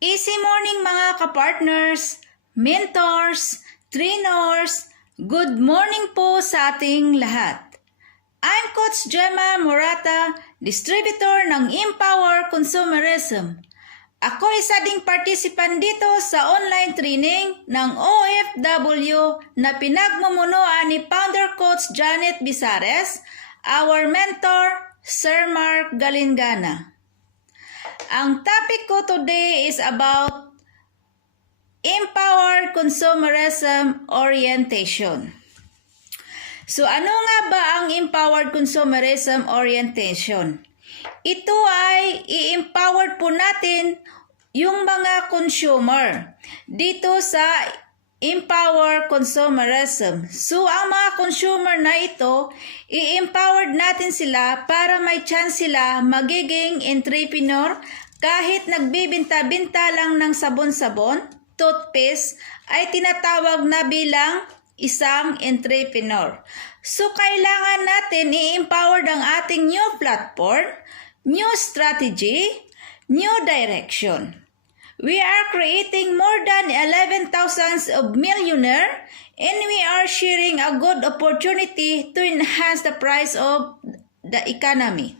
Easy morning mga kapartners, mentors, trainers, good morning po sa ating lahat. I'm Coach Gemma Morata, distributor ng Empower Consumerism. Ako isa ding participant dito sa online training ng OFW na pinagmumunuan ni Founder Coach Janet Bizares, our mentor, Sir Mark Galingana. Ang topic ko today is about Empowered Consumerism Orientation. So ano nga ba ang Empowered Consumerism Orientation? Ito ay i-empower po natin yung mga consumer dito sa Empowered Consumerism. So ang mga consumer na ito, i-empowered natin sila para may chance sila magiging entrepreneur kahit nagbibinta-binta lang ng sabon-sabon, toothpaste, ay tinatawag na bilang isang entrepreneur. So kailangan natin i-empower ang ating new platform, new strategy, new direction. We are creating more than 11,000 of millionaire and we are sharing a good opportunity to enhance the price of the economy.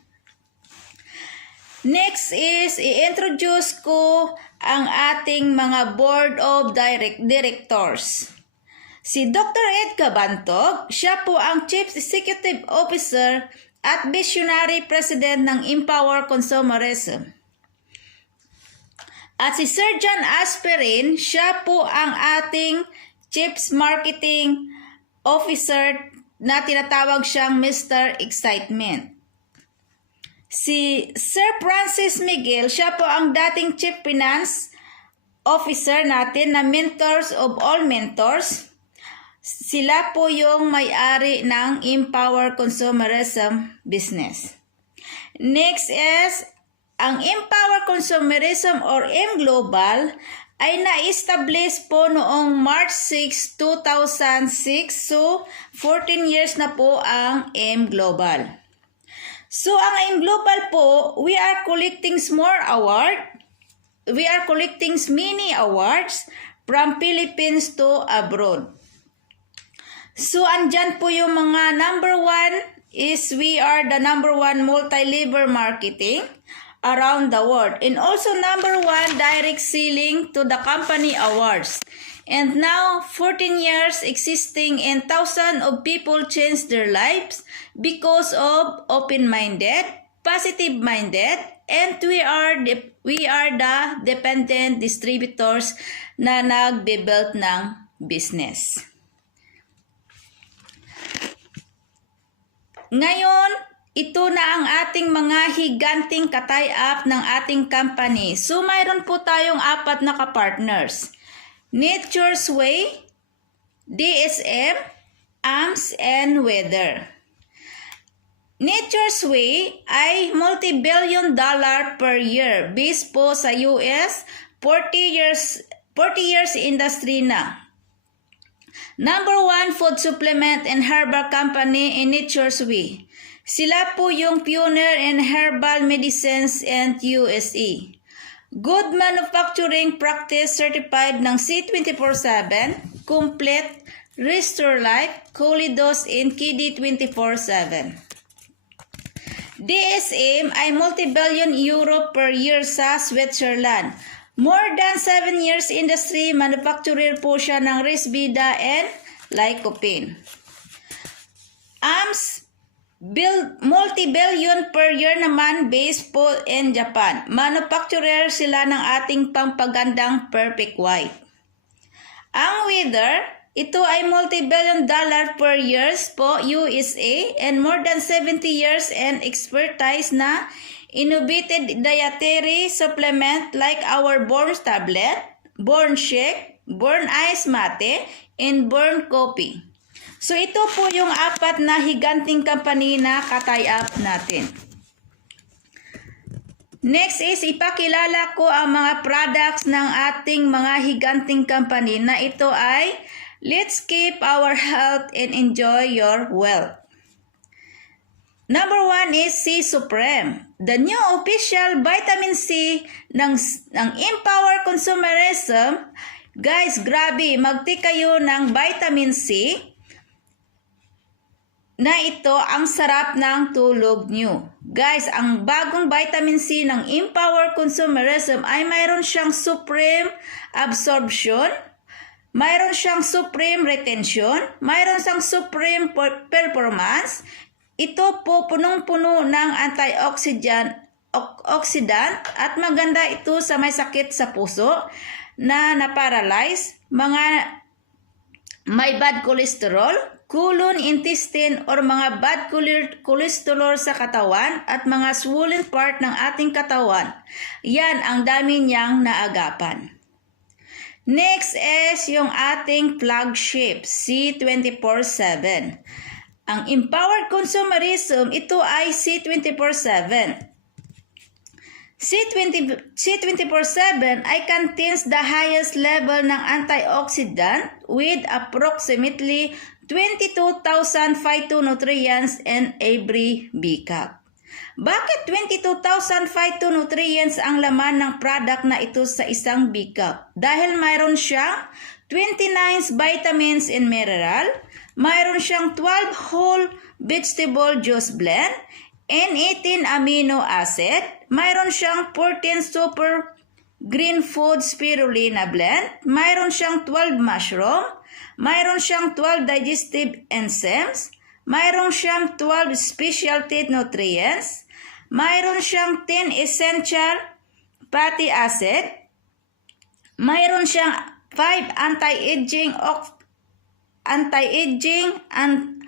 Next is i-introduce ko ang ating mga board of directors. Si Dr. Ed Cabantog, siya po ang Chief Executive Officer at Visionary President ng Empower Consumerism. At si Sir John Asperin, siya po ang ating Chief Marketing Officer na tinatawag siyang Mr. Excitement. Si Sir Francis Miguel, siya po ang dating Chief Finance Officer natin na Mentors of All Mentors. Sila po yung may-ari ng Empower Consumerism Business. Next is ang Empower Consumerism or M-Global ay na-establish po noong March 6, 2006. So, 14 years na po ang M-Global. So, ang M-Global po, we are collecting more award. We are collecting many awards from Philippines to abroad. So, andyan po yung mga number one is we are the number one multi-level marketing around the world. And also number one direct selling to the company awards. And now 14 years existing and thousands of people change their lives because of open-minded, positive-minded, and we are the dependent distributors na nagbe-build ng business. Ngayon, ito na ang ating mga higanting ka-tie-up ng ating company. So, mayroon po tayong 4 na ka-partners. Nature's Way, DSM, AMS, and Weather. Nature's Way ay multi-billion dollar per year based po sa US, 40 years industry na. Number one food supplement and herbal company in Nature's Way. Sila po yung pioneer in herbal medicines and USA. Good Manufacturing Practice certified ng C247, Complete, Restore Life, Colidos, and KD 24/7. DSM ay multi-billion euro per year sa Switzerland. More than 7 years industry, manufacturer po siya ng Risbida and Lycopene. AMS, multi-billion per year naman based po in Japan. Manufacturer sila ng ating pampagandang Perfect White. Ang Weather, ito ay multi-billion dollar per years po USA and more than 70 years and expertise na innovated dietary supplement like our Born Tablet, Born Shake, Born Ice Mate, and Born Coffee. So ito po yung 4 na higanting company na ka-tie-up natin. Next is ipakilala ko ang mga products ng ating mga higanting company na ito ay Let's Keep Our Health and Enjoy Your Wealth. Number 1 is C Supreme. The new official vitamin C ng Empower Consumerism. Guys, grabe, magti kayo ng vitamin C na ito ang sarap ng tulog nyo. Guys, ang bagong vitamin C ng Empower Consumerism ay mayroon siyang supreme absorption, mayroon siyang supreme retention, mayroon siyang supreme performance. Ito po punong-puno ng antioxidant at maganda ito sa may sakit sa puso na na-paralyze, mga may bad cholesterol, colon, intestine, or mga bad cholesterol sa katawan at mga swollen part ng ating katawan. Yan ang dami niyang naagapan. Next is yung ating flagship, C24/7. Ang Empowered Consumerism, ito ay C24/7. C24/7 ay contains the highest level ng antioxidant with approximately 22,000 phytonutrients in every B-cup. Bakit 22,000 phytonutrients ang laman ng product na ito sa isang B-cup? Dahil mayroon siyang 29 vitamins and mineral, mayroon siyang 12 whole vegetable juice blend, and 18 amino acid, mayroon siyang 14 super green food spirulina blend, mayroon siyang 12 mushroom, mayroon siyang 12 digestive enzymes, mayroon siyang 12 specialty nutrients, mayroon siyang 10 essential fatty acid, mayroon siyang 5 anti-aging and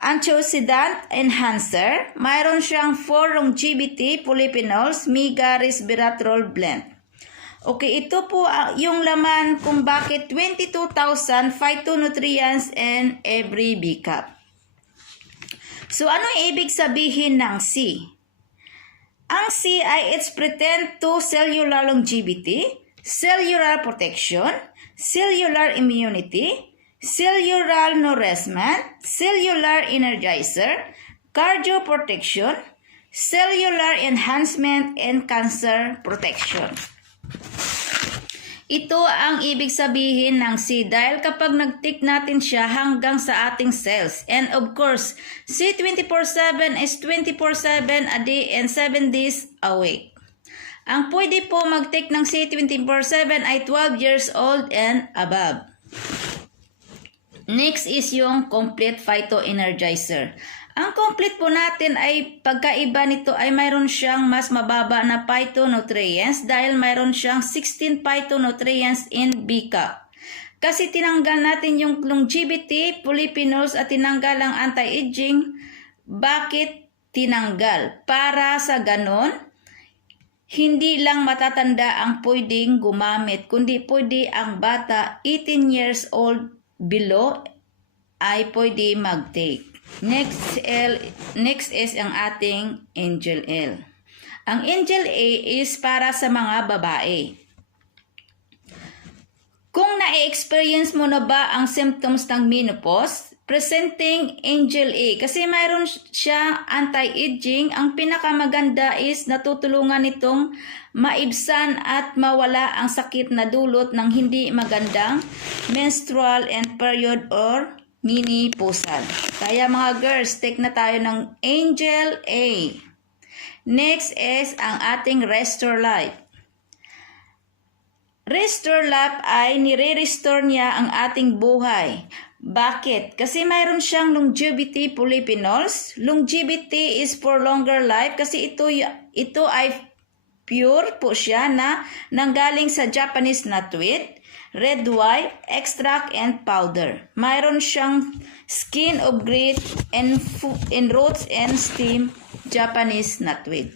antioxidant enhancer, mayroon siyang 4 longevity polyphenols, mega resveratrol blend. Okay, ito po yung laman kung bakit 22,000 phytonutrients in every B-cup. So, ano ibig sabihin ng C? Ang C ay it's pretend to cellular longevity, cellular protection, cellular immunity, cellular nourishment, cellular energizer, cardio protection, cellular enhancement, and cancer protection. Ito ang ibig sabihin ng C dahil kapag nag-tick natin siya hanggang sa ating cells. And of course, C24/7 is 24/7 a day and 7 days a week. Ang pwede po mag-tick ng C24/7 ay 12 years old and above. Next is yung complete phyto-energizer. Ang complete po natin ay pagkaiba nito ay mayroon siyang mas mababa na phytonutrients dahil mayroon siyang 16 phytonutrients in B-cup. Kasi tinanggal natin yung longevity, polyphenols at tinanggal ang anti-aging. Bakit tinanggal? Para sa ganon, hindi lang matatanda ang pwedeng gumamit, kundi pwede ang bata 18 years old below ay pwede mag-take. Next is ang ating Angel L. Ang Angel A is para sa mga babae. Kung na-experience mo na ba ang symptoms ng menopause, presenting Angel A. Kasi mayroon siya anti-aging. Ang pinakamaganda is natutulungan nitong maibsan at mawala ang sakit na dulot ng hindi magandang menstrual and period or menopausal. Kaya mga girls, take na tayo ng Angel A. Next is ang ating Restore Life. Restore Life ay nire-restore niya ang ating buhay. Bakit? Kasi mayroon siyang longevity polyphenols. Longevity is for longer life kasi ito ay pure po siya na nanggaling sa Japanese nutweed, red wine, extract, and powder. Mayroon siyang skin of great and roots and stem Japanese nutweed.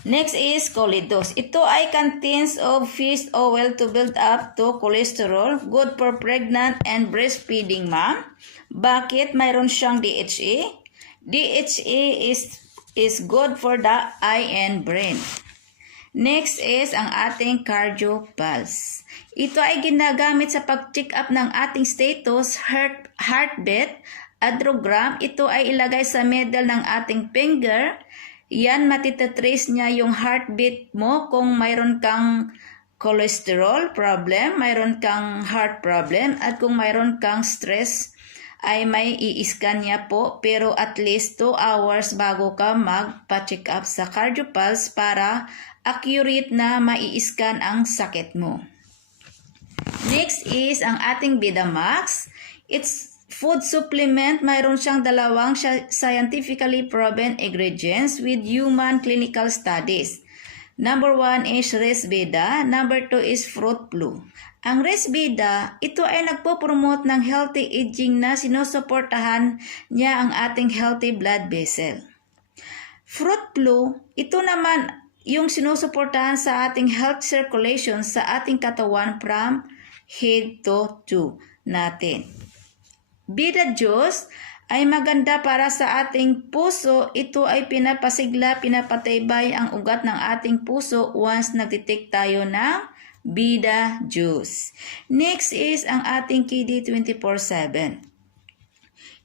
Next is Colidos. Ito ay contains of fish oil to build up to cholesterol, good for pregnant and breastfeeding mom. Bakit? Mayroon siyang DHA. DHA is good for the eye and brain. Next is ang ating Cardio Pulse. Ito ay ginagamit sa pag-check up ng ating status, heartbeat, adrogram. Ito ay ilagay sa middle ng ating finger. Yan, matitatrace niya yung heartbeat mo kung mayroon kang cholesterol problem, mayroon kang heart problem, at kung mayroon kang stress ay may i-scan niya po, pero at least 2 hours bago ka magpa-check up sa CardioPulse para accurate na mai-scan ang sakit mo. Next is ang ating Vidamax. It's food supplement. Mayroon siyang dalawang scientifically proven ingredients with human clinical studies. Number 1 is Resveda. Number 2 is Fruit Blue. Ang Resveda, ito ay nagpo-promote ng healthy aging na sinusuportahan niya ang ating healthy blood vessel. Fruit Blue, ito naman yung sinusuportahan sa ating health circulation sa ating katawan from head to toe natin. Bida Juice ay maganda para sa ating puso. Ito ay pinapasigla, pinapatibay ang ugat ng ating puso once nagtitake tayo ng Bida Juice. Next is ang ating KD 24/7.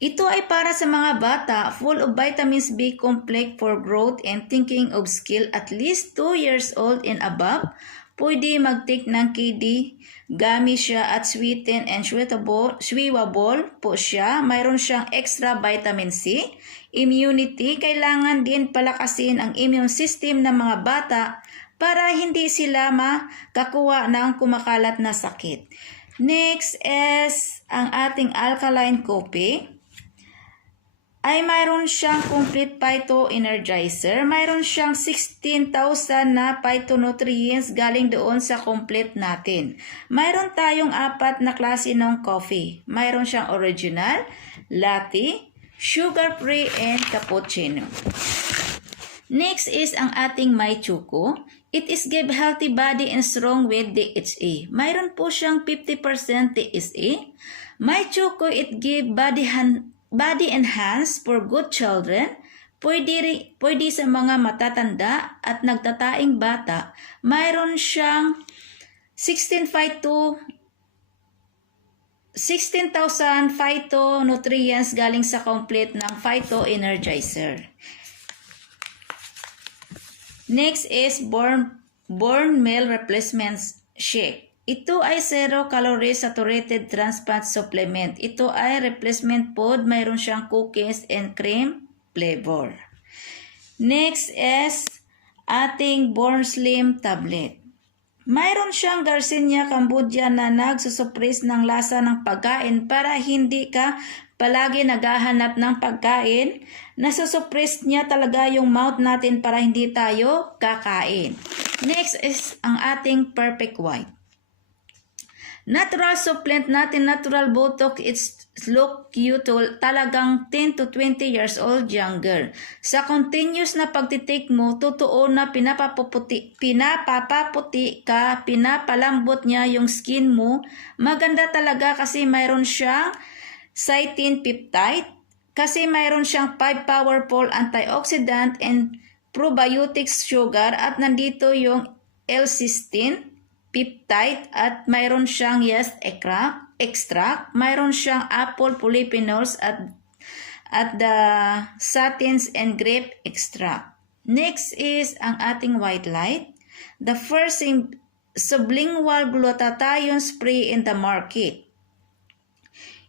Ito ay para sa mga bata, full of vitamins B complex for growth and thinking of skill at least 2 years old and above. Pwede mag-take ng KD. Gummy siya at sweetened and chewable po siya. Mayroon siyang extra vitamin C. Immunity, kailangan din palakasin ang immune system ng mga bata para hindi sila makakuha ng kumakalat na sakit. Next is ang ating alkaline coffee. Ay mayroon siyang complete phyto energizer. Mayroon siyang 16,000 na phytonutrients galing doon sa complete natin. Mayroon tayong 4 na klase ng coffee. Mayroon siyang original, latte, sugar-free, and cappuccino. Next is ang ating My Choco. It is give healthy body and strong with DHA. Mayroon po siyang 50% DHA. My Choco, it give body enhance for good children. Pwede sa mga matatanda at nagtataing bata. Mayroon siyang 16,000 phytonutrients galing sa complete ng Phyto Energizer. Next is Born Meal Replacement Shake. Ito ay 0 calories saturated trans fat supplement. Ito ay replacement food. Mayroon siyang cookies and cream flavor. Next is ating Born Slim Tablet. Mayroon siyang Garcinia Cambodia na nagsusuppress ng lasa ng pagkain para hindi ka palagi naghahanap ng pagkain. Nasusuppress niya talaga yung mouth natin para hindi tayo kakain. Next is ang ating Perfect White. Natural supplement natin, natural Botox, it's look cute, talagang 10 to 20 years old younger. Sa continuous na pagtitake mo, totoo na pinapaputi ka, pinapalambot niya yung skin mo. Maganda talaga kasi mayroon siyang cytine peptide, kasi mayroon siyang 5 powerful antioxidant and probiotics sugar, at nandito yung L-cysteine peptide, at mayroon siyang yeast extract, mayroon siyang apple polyphenols at the statins and grape extract. Next is ang ating White Light, the first sublingual glutathione spray in the market.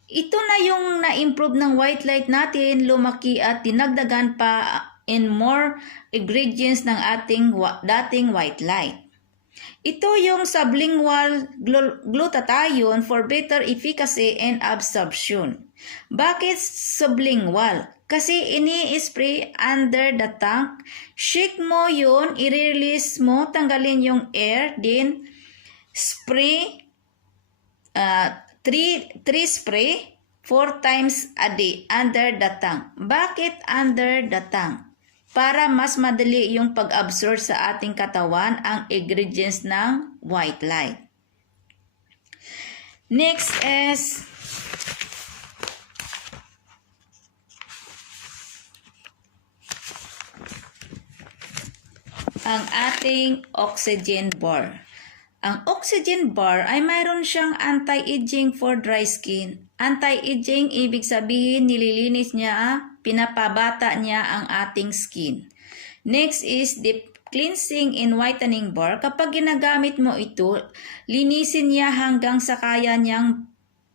Ito na yung na-improve ng White Light natin, lumaki at dinagdagan pa in more ingredients ng ating dating White Light. Ito yung sublingual glutathione for better efficacy and absorption. Bakit sublingual? Kasi ini-spray under the tank. Shake mo yun, i-release mo, tanggalin yung air, then spray 3 spray 4 times a day under the tank. Bakit under the tank? Para mas madali yung pag-absorb sa ating katawan ang ingredients ng White Light. Next is ang ating oxygen bar. Ang oxygen bar ay mayroon siyang anti-aging for dry skin. Anti-aging, ibig sabihin nililinis niya, pinapabata niya ang ating skin. Next is deep cleansing and whitening bar. Kapag ginagamit mo ito, linisin niya hanggang sa kaya niyang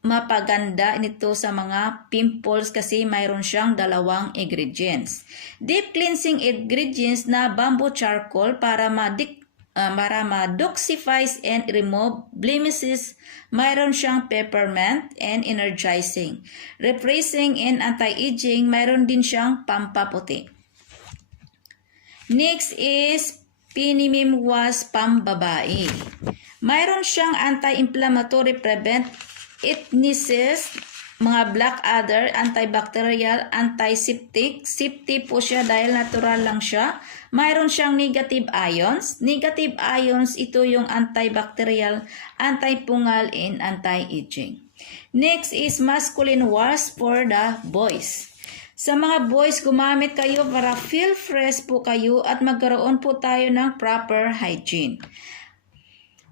mapaganda nito sa mga pimples kasi mayroon siyang dalawang ingredients. Deep cleansing ingredients na bamboo charcoal para ma-detoxifies and remove blemishes. Mayroon siyang peppermint and energizing. Refreshing and anti-aging, mayroon din siyang pampaputi. Next is Pinimim was pambabae. Mayroon siyang anti-inflammatory, prevent itchnesis, mga blackadder, antibacterial, antiseptic. Safety po siya dahil natural lang siya. Mayroon siyang negative ions. Negative ions, ito yung antibacterial, antifungal, and anti-aging. Next is masculine wash for the boys. Sa mga boys, gumamit kayo para feel fresh po kayo at magkaroon po tayo ng proper hygiene.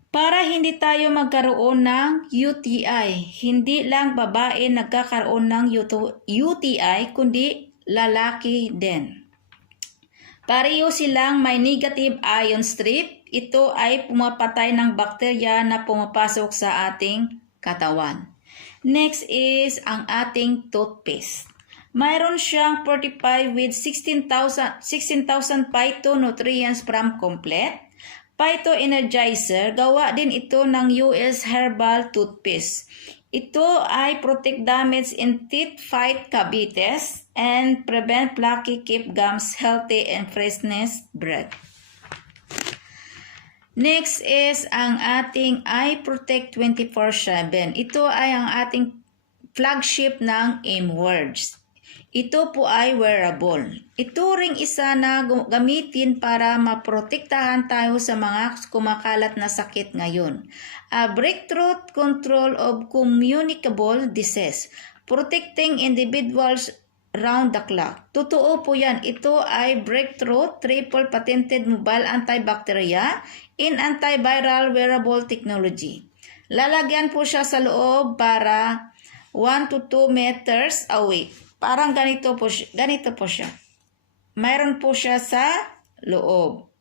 Para hindi tayo magkaroon ng UTI. Hindi lang babae nagkakaroon ng UTI, kundi lalaki din. Pareho silang may negative ion strip. Ito ay pumapatay ng bakterya na pumapasok sa ating katawan. Next is ang ating toothpaste. Mayroon siyang 45 with 16,000 phytonutrients from complete. Phyto Energizer, gawa din ito ng US Herbal Toothpaste. Ito ay protect damage in teeth, fight cavities, and prevent plaque, keep gums healthy and freshness breath. Next is ang ating Eye Protect 24/7. Ito ay ang ating flagship ng M-Words. Ito po ay wearable. Ito ring isa na gamitin para maprotektahan tayo sa mga kumakalat na sakit ngayon. A breakthrough control of communicable disease. Protecting individuals round the clock. Totoo po yan. Ito ay breakthrough triple patented mobile antibacteria in antiviral wearable technology. Lalagyan po siya sa loob para 1 to 2 meters away. Parang ganito po siya. Mayroon po siya sa loob.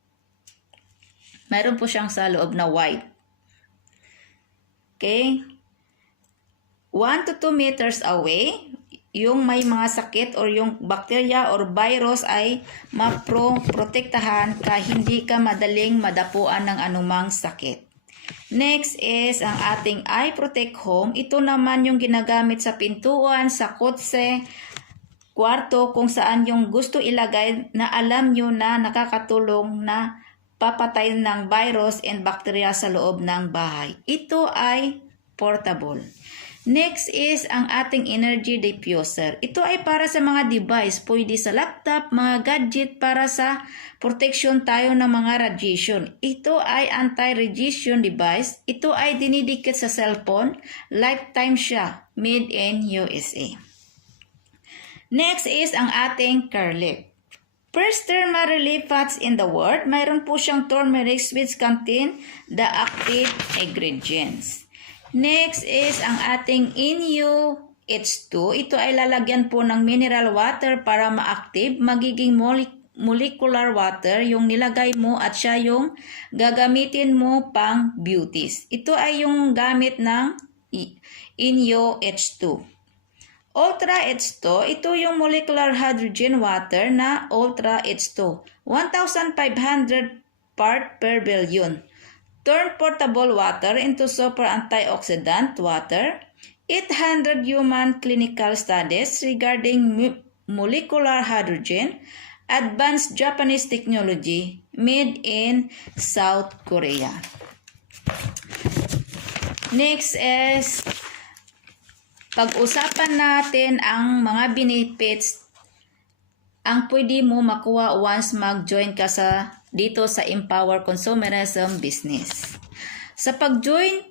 Mayroon po siyang sa loob na white. Okay? 1 to 2 meters away, yung may mga sakit or yung bacteria or virus ay maprotektahan ka hindi ka madaling madapuan ng anumang sakit. Next is ang ating Eye Protect Home. Ito naman yung ginagamit sa pintuan, sa kotse, kwarto, kung saan yung gusto ilagay na alam nyo na nakakatulong na papatay ng virus and bacteria sa loob ng bahay. Ito ay portable. Next is ang ating energy diffuser. Ito ay para sa mga device, pwede sa laptop, mga gadget para sa protection tayo ng mga radiation. Ito ay anti-radiation device. Ito ay dinidikit sa cellphone. Lifetime siya. Made in USA. Next is ang ating garlic. First thermal relief fats in the world. Mayroon po siyang turmeric which contain the active ingredients. Next is ang ating Inyo H2. Ito ay lalagyan po ng mineral water para ma-active. Magiging molecular water yung nilagay mo at siya yung gagamitin mo pang beauties. Ito ay yung gamit ng Inyo H2. Ultra H2, ito yung molecular hydrogen water na Ultra H2. 1,500 part per billion. Turn portable water into super antioxidant water. 800 human clinical studies regarding molecular hydrogen. Advanced Japanese technology made in South Korea. Next is pag-usapan natin ang mga benefits ang pwede mo makuha once mag-join ka dito sa Empower Consumerism Business. Sa pag-join,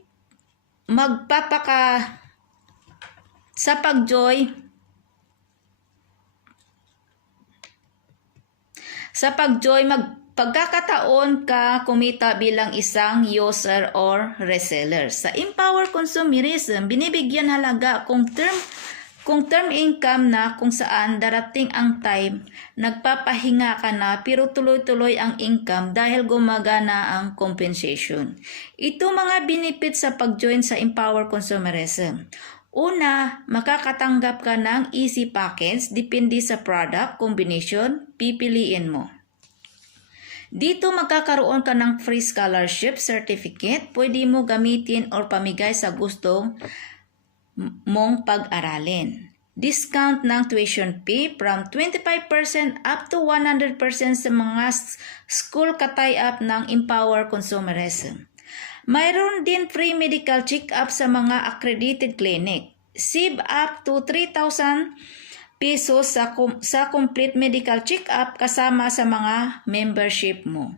pagkakataon ka kumita bilang isang user or reseller. Sa Empower Consumerism, binibigyan halaga kung term income na kung saan darating ang time, nagpapahinga ka na pero tuloy-tuloy ang income dahil gumagana ang compensation. Ito mga benefits sa pag-join sa Empower Consumerism. Una, makakatanggap ka ng easy package depende sa product combination pipiliin mo. Dito magkakaroon ka ng free scholarship certificate, pwede mo gamitin or pamigay sa gustong mong pag-aralin. Discount ng tuition fee from 25% up to 100% sa mga school ka-tie-up ng Empower Consumerism. Mayroon din free medical check-up sa mga accredited clinic. Save up to 3,000 pesos sa complete medical check-up kasama sa mga membership mo.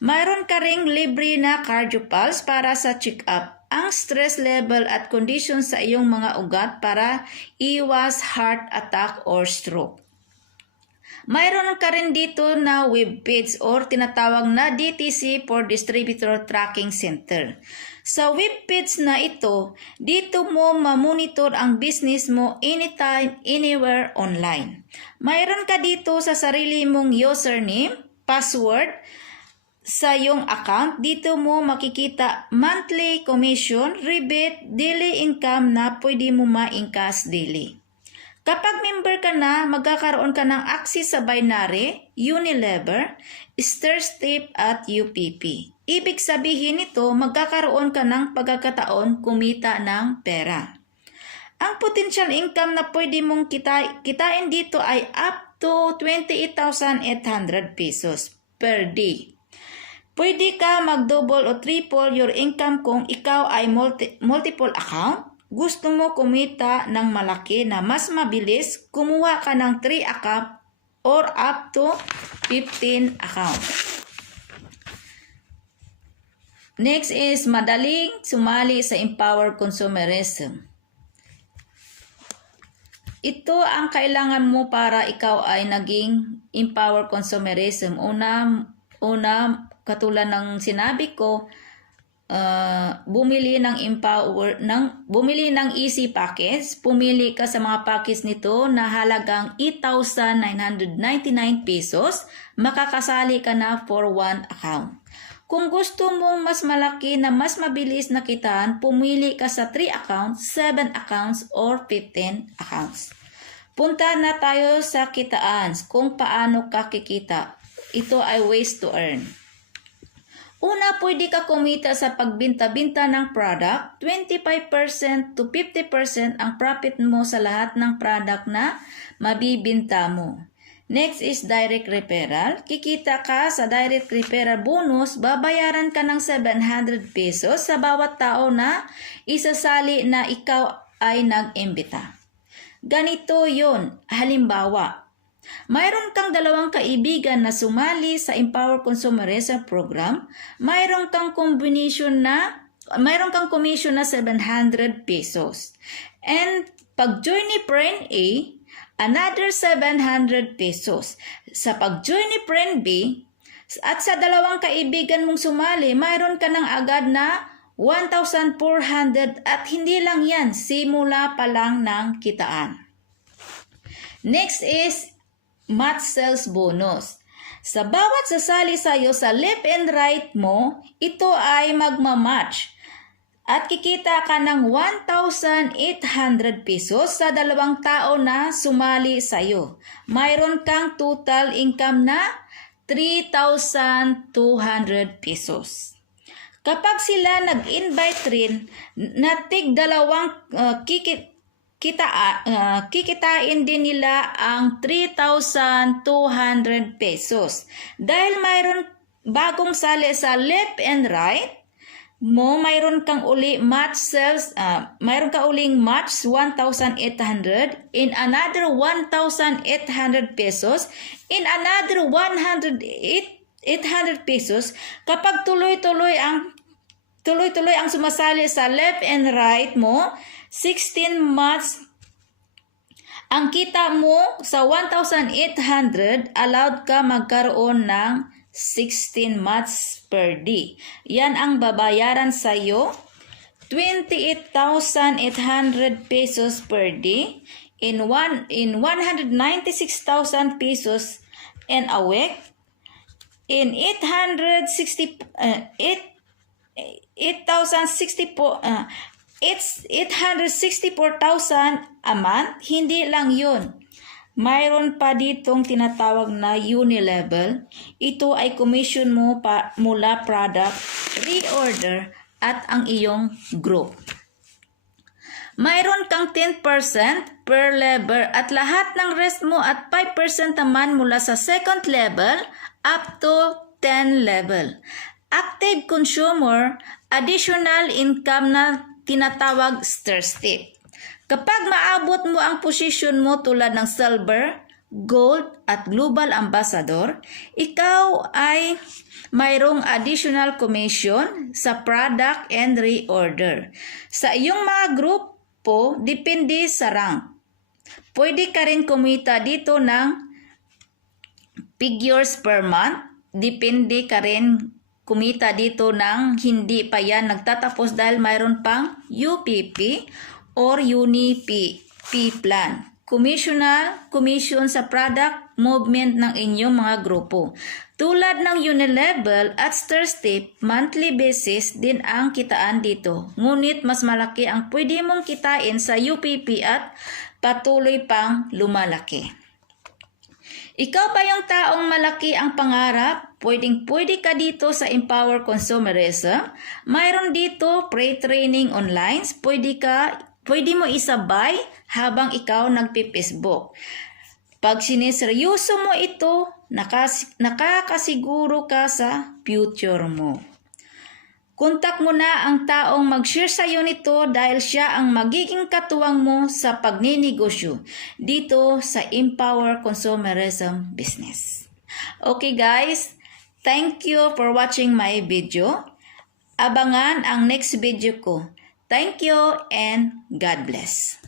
Mayroon ka ring libre na cardio pulse para sa check-up, ang stress level at condition sa iyong mga ugat para iwas heart attack or stroke. Mayroon ka rin dito na web page or tinatawag na DTC for Distributor Tracking Center. Sa web page na ito, dito mo ma-monitor ang business mo anytime, anywhere online. Mayroon ka dito sa sarili mong username, password sa iyong account. Dito mo makikita monthly commission, rebate, daily income na pwede mo ma-encash daily. Kapag member ka na, magkakaroon ka ng access sa binary, Unilever, Stairstep at UPP. Ibig sabihin nito, magkakaroon ka ng pagkakataon kumita ng pera. Ang potential income na pwede mong kitain dito ay up to 28,800 pesos per day. Pwede ka mag-double o triple your income kung ikaw ay multiple account. Gusto mo kumita ng malaki na mas mabilis, kumuha ka ng 3 account or up to 15 account. Next is madaling sumali sa Empower Consumerism. Ito ang kailangan mo para ikaw ay naging Empower Consumerism. Una, katulad ng sinabi ko, bumili ng easy package. Pumili ka sa mga package nito na halagang 8,999 pesos. Makakasali ka na for 1 account. Kung gusto mong mas malaki na mas mabilis na kitaan, pumili ka sa 3 accounts, 7 accounts, or 15 accounts. Punta na tayo sa kitaan kung paano ka kikita. Ito ay ways to earn. Una, pwede ka kumita sa pagbinta-binta ng product. 25% to 50% ang profit mo sa lahat ng product na mabibinta mo. Next is direct referral. Kikita ka sa direct referral bonus, babayaran ka ng 700 pesos sa bawat tao na isasali na ikaw ay nag-imbita. Ganito yun. Halimbawa, mayroon kang 2 kaibigan na sumali sa Empower Consumerism Program, mayroon kang commission na 700 pesos. And pag-join ni friend A, another 700 pesos. Sa pag-join ni friend B, at sa 2 kaibigan mong sumali, mayroon ka ng agad na 1,400 at hindi lang yan, simula pa lang ng kitaan. Next is match sales bonus. Sa bawat sasali sa'yo sa left and right mo, ito ay magmamatch. At kikita ka ng 1,800 pesos sa 2 tao na sumali sa'yo. Mayroon kang total income na 3,200 pesos. Kapag sila nag-invite rin na tig 2 kikitain din nila ang 3,200 pesos. Dahil mayroon bagong sali sa left and right mo, mayroon kang uli match sales, mayroon ka uling match 1,800 in another 1,800 pesos in another 800 pesos. Kapag tuloy-tuloy ang sumasali sa left and right mo, 16 match ang kita mo sa 1,800, allowed ka magkaroon ng 16 months per day. Yan ang babayaran sa iyo, 28,800 pesos per day in 196,000 pesos in a week, in 864,000 a month. Hindi lang yun. Mayroon pa ditong tinatawag na uni-level. Ito ay commission mo mula product, reorder, at ang iyong group. Mayroon kang 10% per level at lahat ng rest mo at 5% naman mula sa second level up to 10 level. Active consumer, additional income na tinatawag star step. Kapag maabot mo ang posisyon mo tulad ng silver, gold, at global ambassador, ikaw ay mayroong additional commission sa product and reorder. Sa iyong mga grupo, depende sa rank. Pwede ka rin kumita dito ng figures per month. Depende ka rin kumita dito ng hindi pa yan nagtatapos dahil mayroon pang UPP or Uni-P plan. Commission sa product movement ng inyong mga grupo. Tulad ng uni-level at star step, monthly basis din ang kitaan dito. Ngunit mas malaki ang pwede mong kitain sa UPP at patuloy pang lumalaki. Ikaw ba yung taong malaki ang pangarap? Pwede ka dito sa Empower Consumerism. Mayroon dito pre-training online. Pwede mo isabay habang ikaw nagpi-Facebook. Pag sineseryoso mo ito, nakakasiguro ka sa future mo. Kontak mo na ang taong mag-share sa iyo nito dahil siya ang magiging katuwang mo sa pagninegosyo dito sa Empower Consumerism Business. Okay guys, thank you for watching my video. Abangan ang next video ko. Thank you and God bless.